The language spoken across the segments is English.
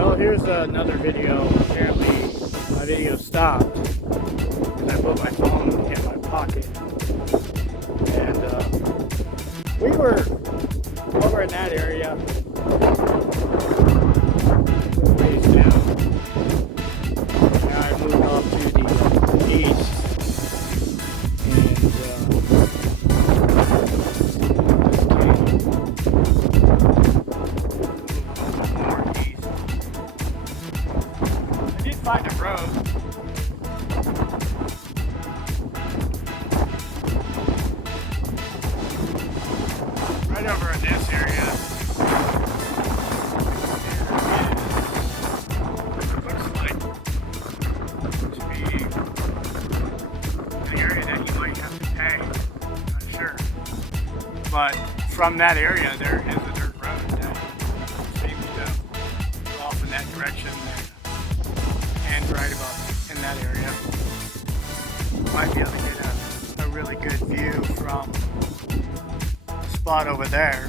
Well, here's another video. Apparently, my video stopped because I put my phone in my pocket. And we were over in that area, ways down. Now I moved off to the east. Find a road. Right over in this area. Looks like to be an area that you might have to pay. Not sure. But from that area there is a dirt road that seems to go off in that direction. And right about in that area, might be able to get a really good view from the spot over there.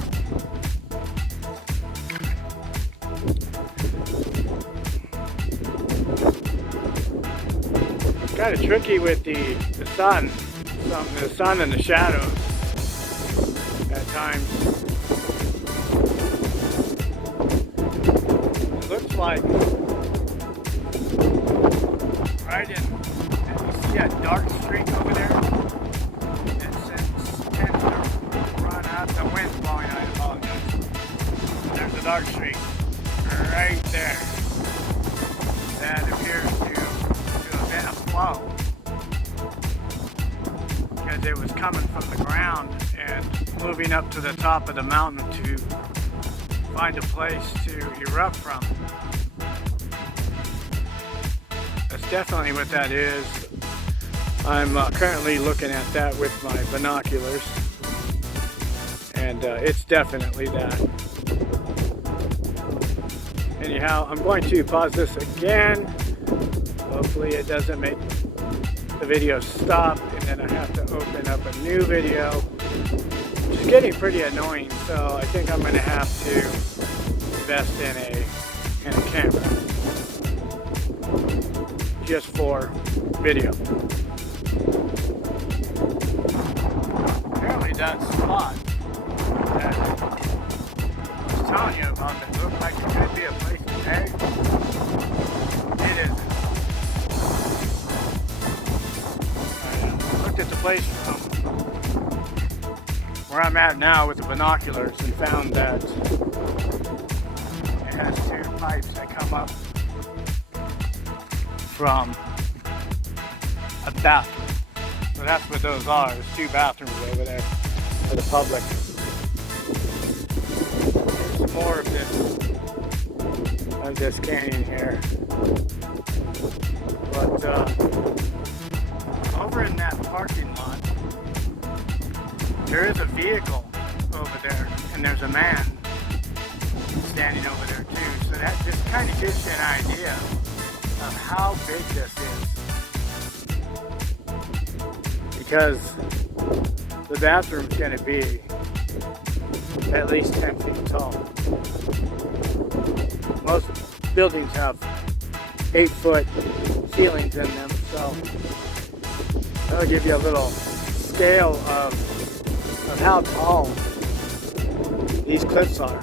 It's kind of tricky with the sun and the shadows at times. It looks like right in, and you see a dark streak over there that tends to run out. The wind's blowing, I apologize. There's a dark streak right there that appears to have been a flow because it was coming from the ground and moving up to the top of the mountain to find a place to erupt from. That's definitely what that is. I'm currently looking at that with my binoculars, and it's definitely that. Anyhow, I'm going to pause this again. Hopefully it doesn't make the video stop, and then I have to open up a new video, which is getting pretty annoying, so I think I'm going to have to invest in a camera. Just for video. Apparently that spot that I was telling you about that looked like it could be a place to pay, it isn't. I looked at the place from where I'm at now with the binoculars and found that it has two pipes that come up from a bathroom. So that's what those are. There's two bathrooms over there for the public. There's some more of this canyon here. But over in that parking lot, there is a vehicle over there, and there's a man standing over there too. So that just kind of gives you an idea of how big this is, because the bathroom's going to be at least 10 feet tall. Most buildings have 8-foot ceilings in them, so that'll give you a little scale of how tall these cliffs are.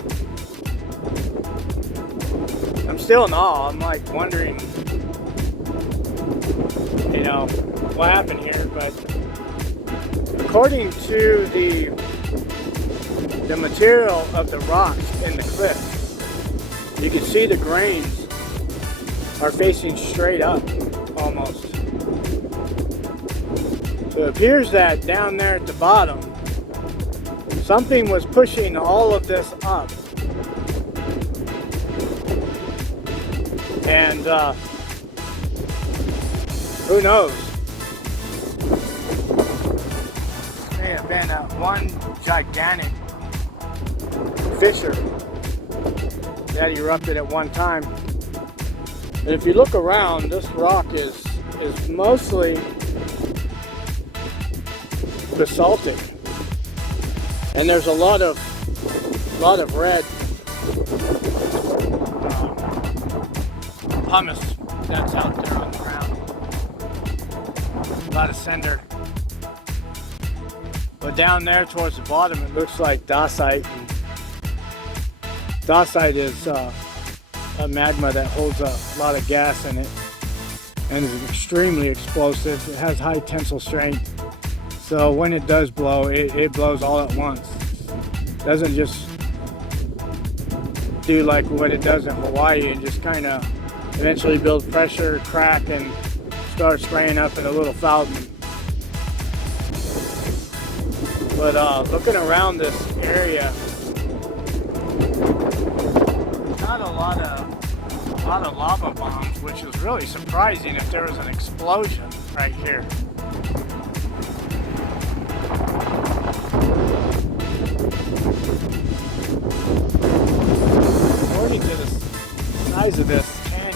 I'm still in awe. I'm like wondering, you know, what happened here, but according to the material of the rocks in the cliff, you can see the grains are facing straight up almost. So it appears that down there at the bottom, something was pushing all of this up. And who knows? This may have been one gigantic fissure that erupted at one time. And if you look around, this rock is mostly basaltic, and there's a lot of red pumice that's out there on the ground. A lot of cinder. But down there towards the bottom, it looks like dacite. And dacite is a magma that holds a lot of gas in it and is extremely explosive. It has high tensile strength. So when it does blow, it blows all at once. It doesn't just do like what it does in Hawaii and just kind of eventually build pressure, crack, and start spraying up in a little fountain. But looking around this area, there's not a lot of lava bombs, which is really surprising if there was an explosion right here. According to the size of this canyon,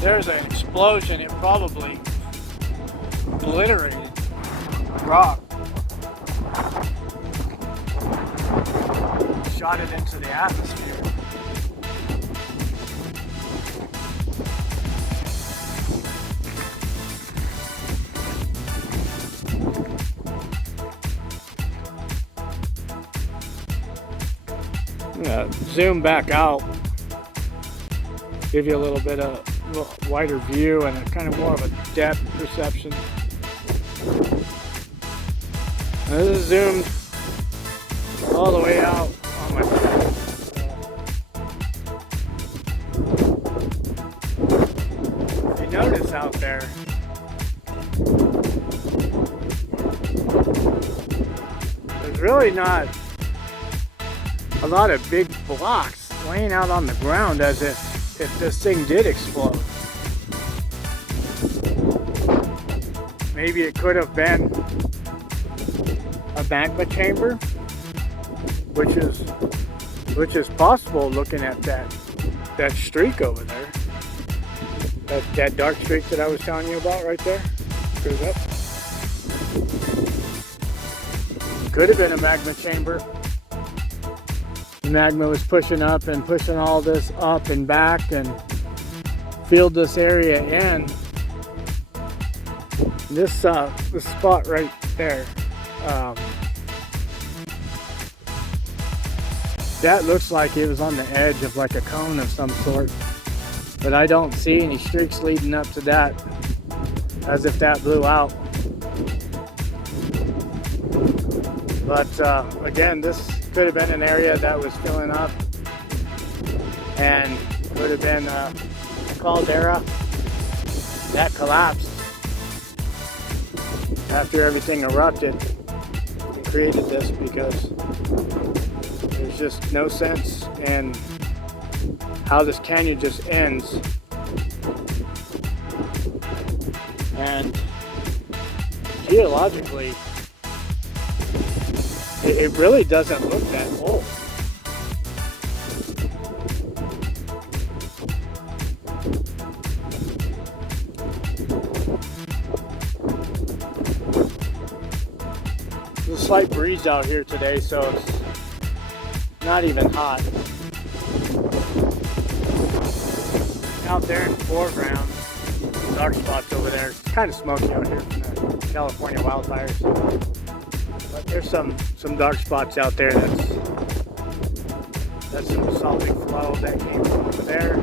there's an explosion. It probably obliterated rock, shot it into the atmosphere. I'm gonna zoom back out, give you a little bit of wider view and a kind of more of a depth perception. Now this is zoomed all the way out on my phone. If you notice out there, there's really not a lot of big blocks laying out on the ground as if this thing did explode. Maybe it could have been a magma chamber, which is possible looking at that streak over there, that dark streak that I was telling you about right there. Goes up. Could have been a magma chamber. The magma was pushing up and pushing all this up and back and filled this area in. This spot right there, that looks like it was on the edge of like a cone of some sort, but I don't see any streaks leading up to that, as if that blew out. But again, this could have been an area that was filling up and could have been a caldera that collapsed after everything erupted and created this, because there's just no sense in how this canyon just ends. And geologically, it really doesn't look that old. There's a slight breeze out here today, so it's not even hot. Out there in the foreground, dark spots over there. It's kind of smoky out here from the California wildfires. But there's some dark spots out there. That's some basaltic flow that came from over there.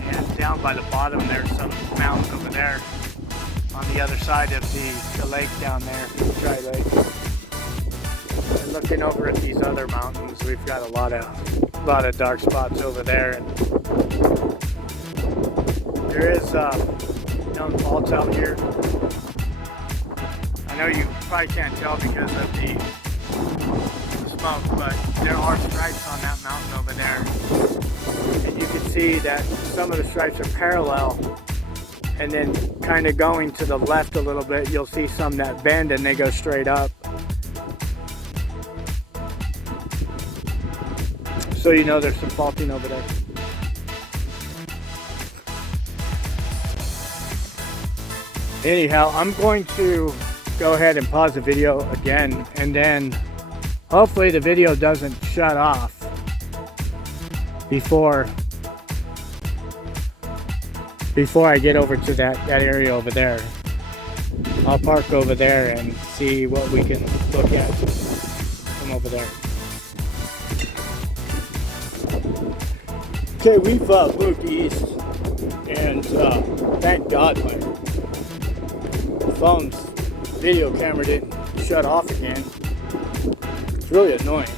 And down by the bottom there's some mountains over there on the other side of the lake down there, the dry lake. And looking over at these other mountains, we've got a lot of dark spots over there. And there is known faults out here. I know you probably can't tell because of the smoke, but there are stripes on that mountain over there. And you can see that some of the stripes are parallel, and then kind of going to the left a little bit, you'll see some that bend and they go straight up. So you know there's some faulting over there. Anyhow, I'm going to go ahead and pause the video again, and then hopefully the video doesn't shut off. before I get over to that area over there. I'll park over there and see what we can look at from over there. Okay, we've moved east, and thank God my phone's video camera didn't shut off again. It's really annoying.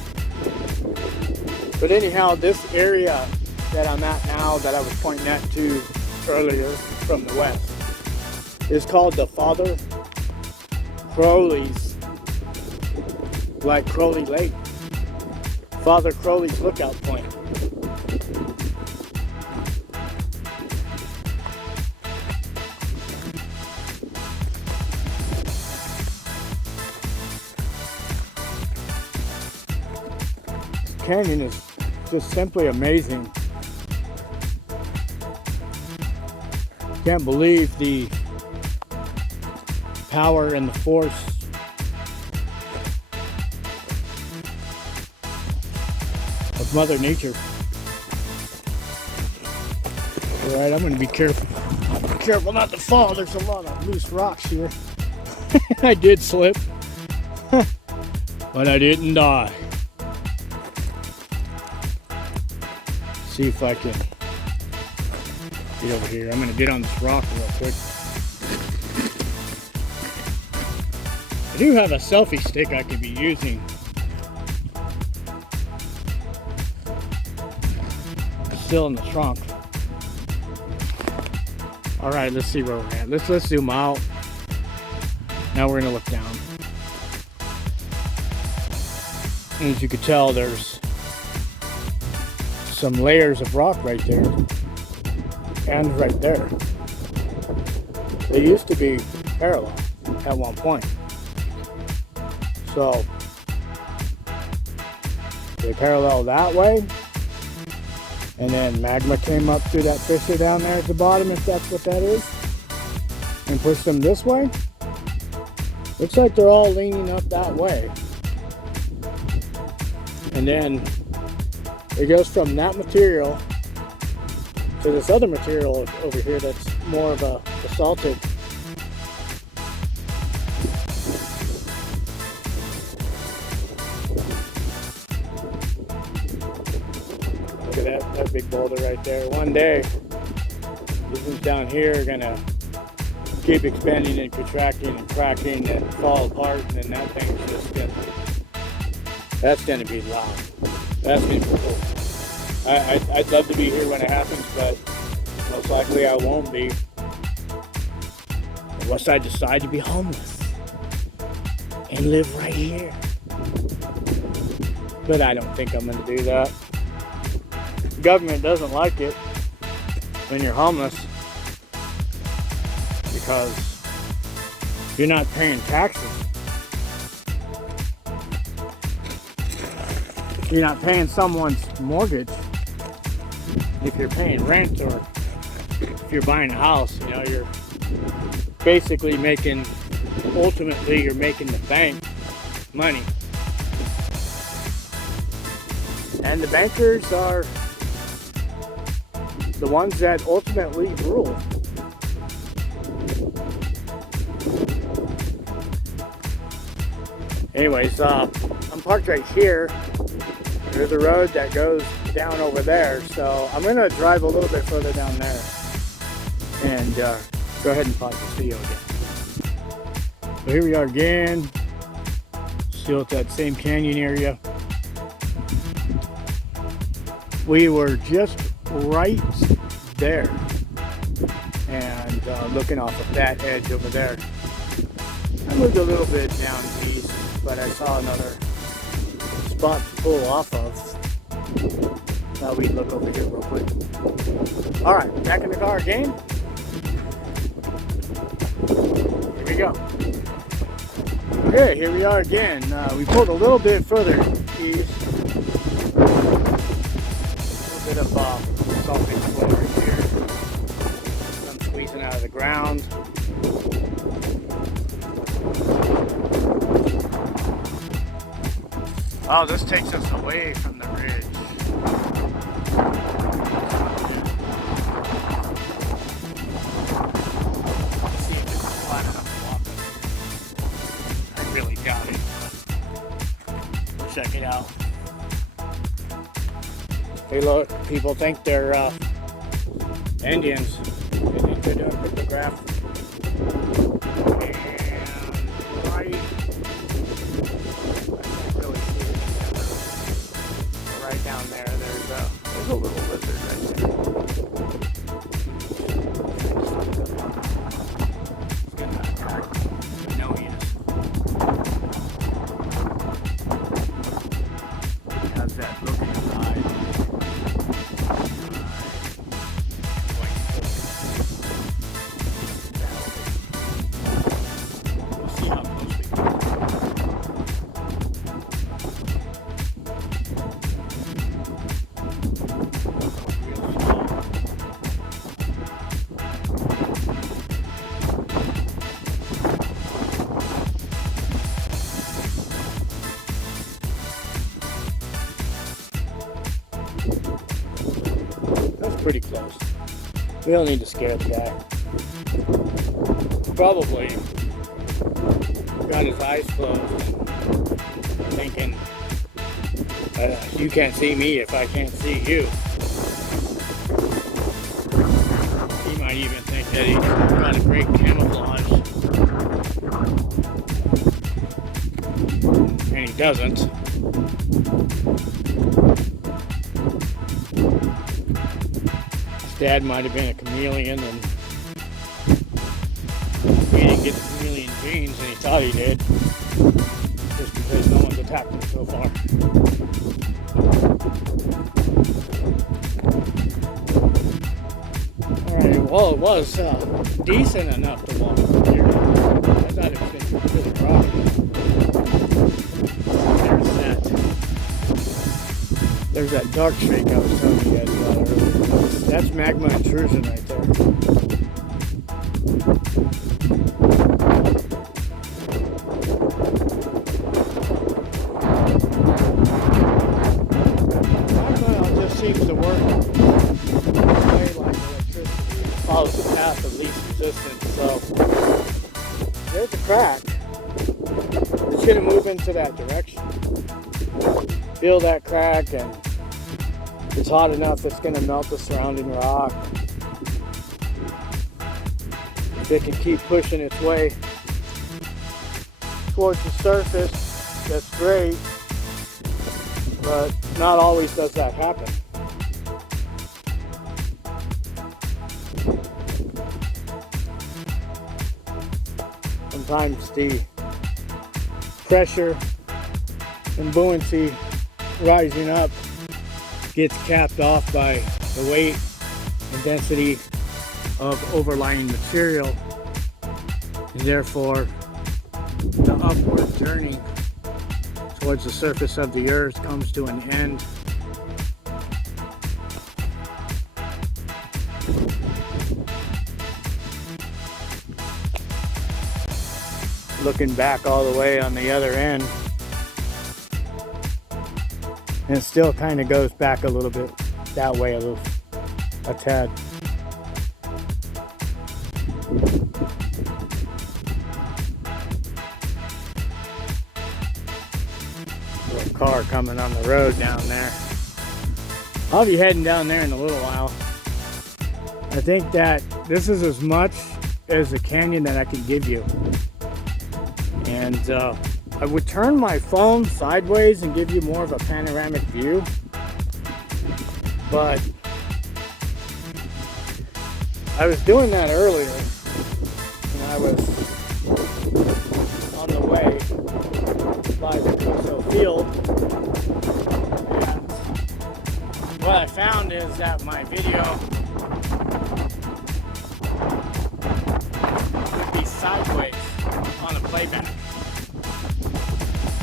But anyhow, this area that I'm at now, that I was pointing at to earlier from the west, is called the Father Crowley's, like Crowley Lake, Father Crowley's lookout point. This canyon is just simply amazing. Can't believe the power and the force of Mother Nature. Alright, I'm gonna be careful. Careful not to fall. There's a lot of loose rocks here. I did slip, but I didn't die. See if I can get over here. I'm gonna get on this rock real quick. I do have a selfie stick I could be using. It's still in the trunk. All right, let's see where we're at. Let's zoom out. Now we're gonna look down. And as you can tell, there's some layers of rock right there and right there. They used to be parallel at one point. So they parallel that way, and then magma came up through that fissure down there at the bottom, if that's what that is, and pushed them this way. Looks like they're all leaning up that way. And then it goes from that material to this other material over here that's more of a basaltic. Look at that big boulder right there. One day, these ones down here are gonna keep expanding and contracting and cracking and fall apart, and then that thing's just that's gonna be loud. That's gonna be cool. I'd love to be here when it happens, but most likely I won't be. Unless I decide to be homeless and live right here. But I don't think I'm gonna do that. The government doesn't like it when you're homeless because you're not paying taxes. You're not paying someone's mortgage. If you're paying rent or if you're buying a house, you know, you're basically ultimately you're making the bank money. And the bankers are the ones that ultimately rule. Anyways, I'm parked right here. There's a road that goes down over there, so I'm gonna drive a little bit further down there and go ahead and pause this video again. So here we are again, still at that same canyon area. We were just right there and looking off of that edge over there. I moved a little bit down east, but I saw another spot to pull off of. Now we look over here real quick. All right, back in the car again. Here we go. Okay, here we are again. We pulled a little bit further east. A little bit of salting flow right here. Some squeezing out of the ground. Oh, this takes us away from the ridge. Hey, look, people think they're Indians. They think they're doing cryptograph. And right, I can't really see it. Right down there, there's a little lizard right there. He's gonna attack. I know he is. He has that look in his eye. We'll see how close we get. That's pretty close. We don't need to scare the guy. Probably got his eyes closed and thinking, you can't see me if I can't see you. He might even think that he's got a great camouflage. And he doesn't. His dad might have been a chameleon and he didn't get the chameleon genes and he thought he did. Just because no one's attacked him so far. Alright, well it was decent enough to walk through here. I thought it was going to be pretty rocky. There's that dark streak I was telling you guys about earlier. That's magma intrusion right there. Magma just seems to work way like electricity. It follows the path of least resistance. So there's a crack. It's going to move into that direction. Feel that crack, and it's hot enough it's going to melt the surrounding rock. If it can keep pushing its way towards the surface, that's great, but not always does that happen. Sometimes the pressure and buoyancy rising up gets capped off by the weight and density of overlying material, and therefore the upward journey towards the surface of the earth comes to an end. Looking back all the way on the other end, and it still kind of goes back a little bit that way, a tad. Little car coming on the road down there. I'll be heading down there in a little while. I think that this is as much as the canyon that I can give you. And I would turn my phone sideways and give you more of a panoramic view, but I was doing that earlier when I was on the way by the Coastal Field, and what I found is that my video would be sideways on a playback.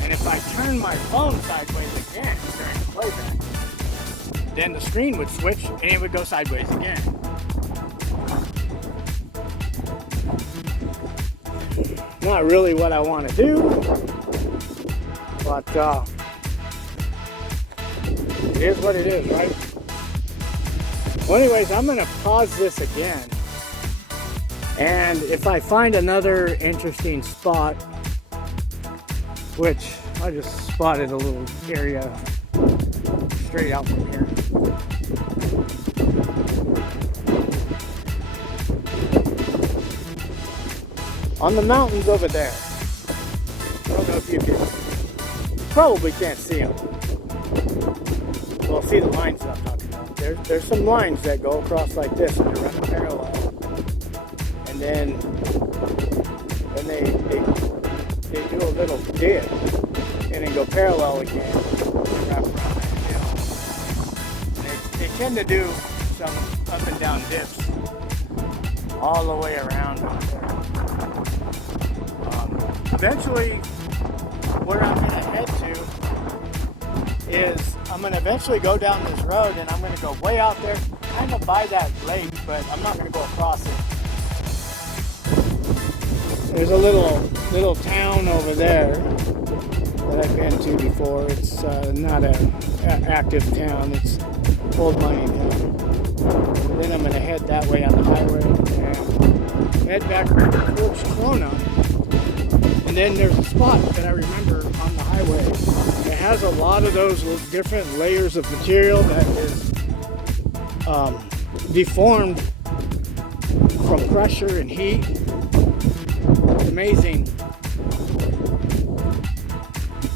And if I turn my phone sideways again during the playback, then the screen would switch and it would go sideways again. Not really what I want to do, but it is what it is, right? Well, anyways, I'm going to pause this again, and if I find another interesting spot, which I just spotted a little area straight out from here. On the mountains over there. I don't know if you can, probably can't see them. Well, see the lines that I'm talking about. There's some lines that go across like this and they're running parallel. And then they do a little dip and then go parallel again and wrap around that hill. They tend to do some up and down dips all the way around out there. Eventually, where I'm going to head to is I'm going to eventually go down this road and I'm going to go way out there, kind of by that lake, but I'm not going to go across it. There's a little town over there that I've been to before. It's not an active town. It's old mining town. And then I'm going to head that way on the highway and head back towards Kelowna. And then there's a spot that I remember on the highway. It has a lot of those different layers of material that is deformed from pressure and heat. It's amazing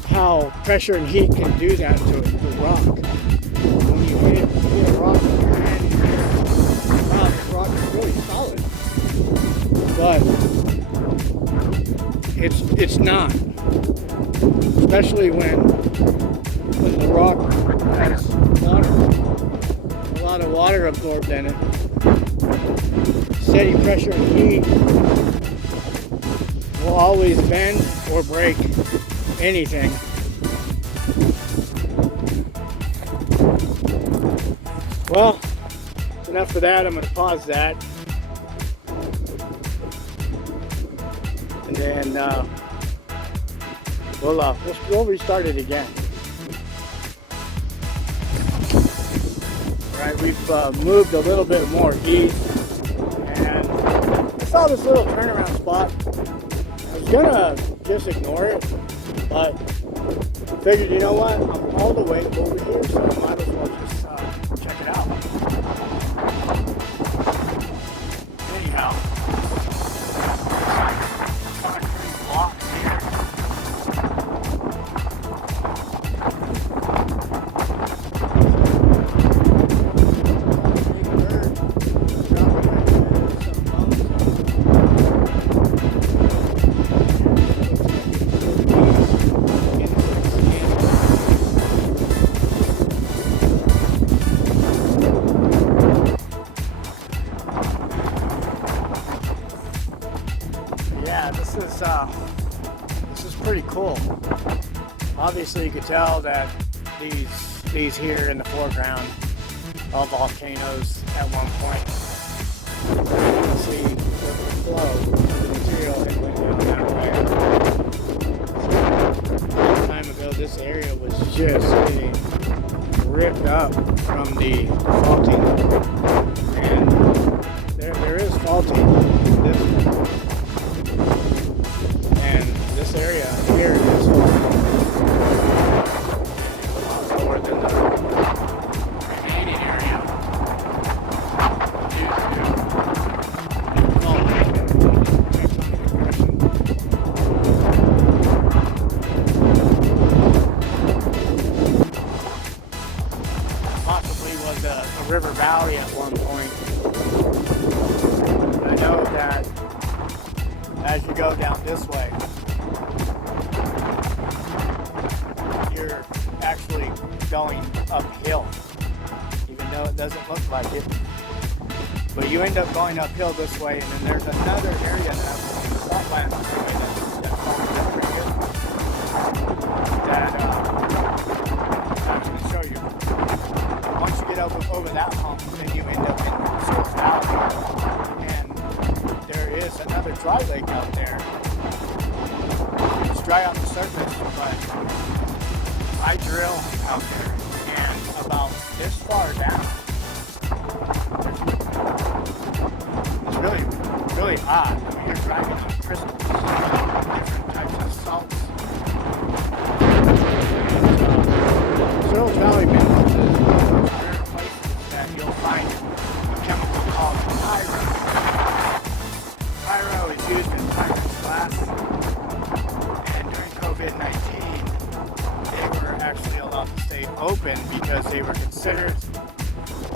how pressure and heat can do that to rock. When you hit a rock in your hand, you hear, wow, this rock is really solid. But it's not. Especially when the rock has water, a lot of water absorbed in it. Steady pressure and heat will always bend or break anything. Well, enough for that. I'm going to pause that. And then we'll restart it again. All right, we've moved a little bit more east, and I saw this little turnaround spot. I was gonna just ignore it, but figured, you know what? I'm all the way over here, so I might as well just check it out. Anyhow. Yeah, this is pretty cool. Obviously, you could tell that these here in the foreground are volcanoes at one point. You can see the flow of the material that went down that way. A long time ago, this area was just getting ripped up from the faulting, and there is faulting this way. This area here is a lot lower than the Canadian area due to possibly was a river valley at one point. I know that as you go down this way, you're actually going uphill, even though it doesn't look like it. But you end up going uphill this way, and then there's another area that swampland that's pretty good. That I'm going to show you. Once you get over that hump, then you end up in Source Valley, and there is another dry lake out there. It's dry on the surface, but I drill out there, and about this far down, it's really hot. I mean, you're driving on crystals, different types of salts. Source Valley minerals is a rare place considered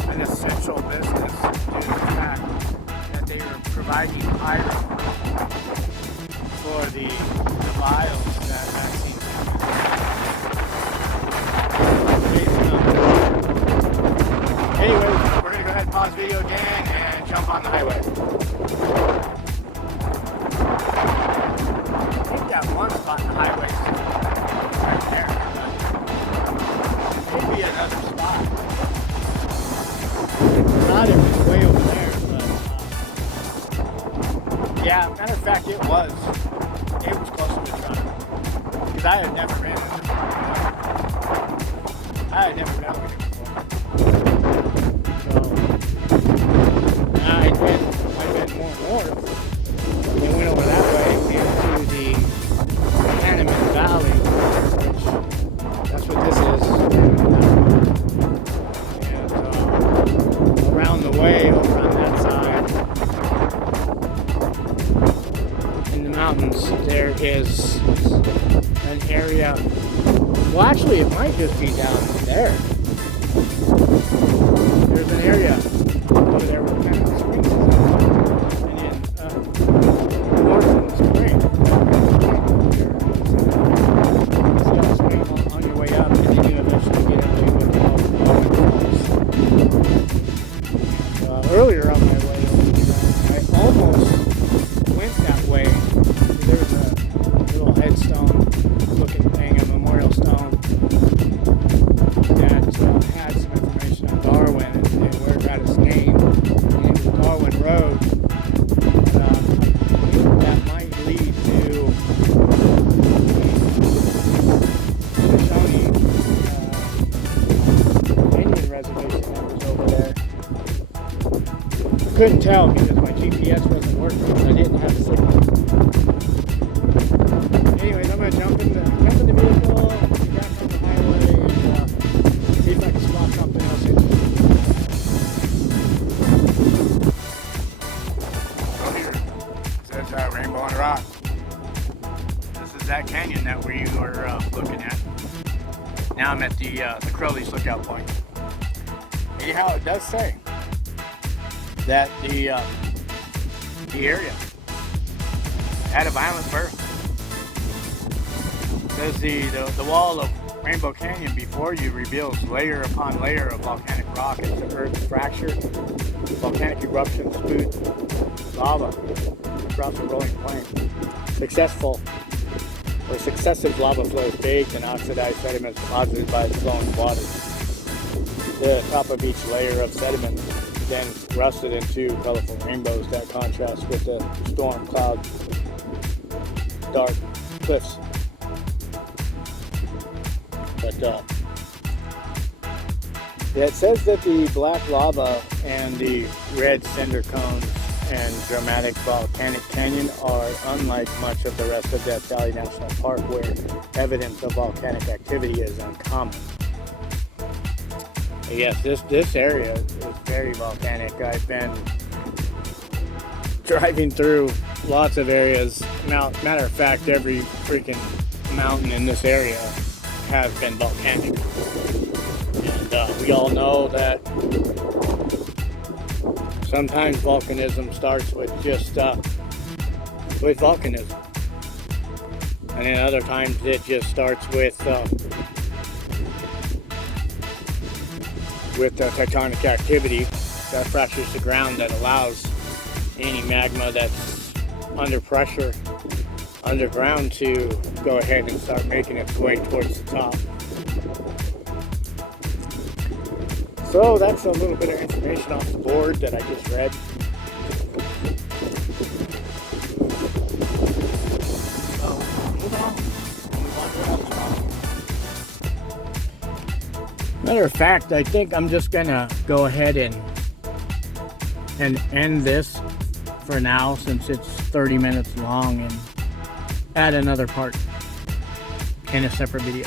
an essential business due to the fact that they were providing pyro for the vials that vaccines come in. Anyways, we're going to go ahead and pause the video again and jump on the highway. I think that one spot in the highway is right there. Maybe another spot. Not if it's way over there, but yeah, matter of fact, it was close to the truck. Because I had never ran into it. I had never been over here before. So I went more north. We went over that way into the Hanneman Valley, which that's what this is. Around the way over on that side in the mountains there is an area, well actually it might just be down there. There's an area over there where kind of springs is, and then north of the spring, see that spring on your way up, and then you eventually get away with earlier on my way over here, I almost went that way. There was a little headstone looking thing, a memorial stone that had some information on Darwin and where it got its name. And it was Darwin Road. I think that might lead to the Shoshone Indian reservation that was over there. I couldn't tell because my GPS wasn't working and I didn't have a signal. Anyways, I'm going to jump in the vehicle, get back on the highway, and see if I can spot something else interesting. So here, it says Rainbow on Rock. This is that canyon that we were looking at. Now I'm at the Crowley's lookout point. Anyhow, it does say that the area had a violent birth. It says the wall of Rainbow Canyon before you reveals layer upon layer of volcanic rock as the earth fractured. Volcanic eruptions spewed lava across the rolling plain. Successive lava flows baked and oxidized sediments deposited by the flowing waters. The top of each layer of sediment then rusted into colorful rainbows that contrast with the storm cloud dark cliffs. But it says that the black lava and the red cinder cones and dramatic volcanic canyon are unlike much of the rest of Death Valley National Park, where evidence of volcanic activity is uncommon. Yes, this area is very volcanic. I've been driving through lots of areas. Matter of fact, every freaking mountain in this area has been volcanic. And we all know that sometimes volcanism starts with just with volcanism. And then other times it just starts with tectonic activity that fractures the ground, that allows any magma that's under pressure underground to go ahead and start making its way towards the top. So that's a little bit of information off the board that I just read. Matter of fact, I think I'm just gonna go ahead and end this for now, since it's 30 minutes long, and add another part in a separate video.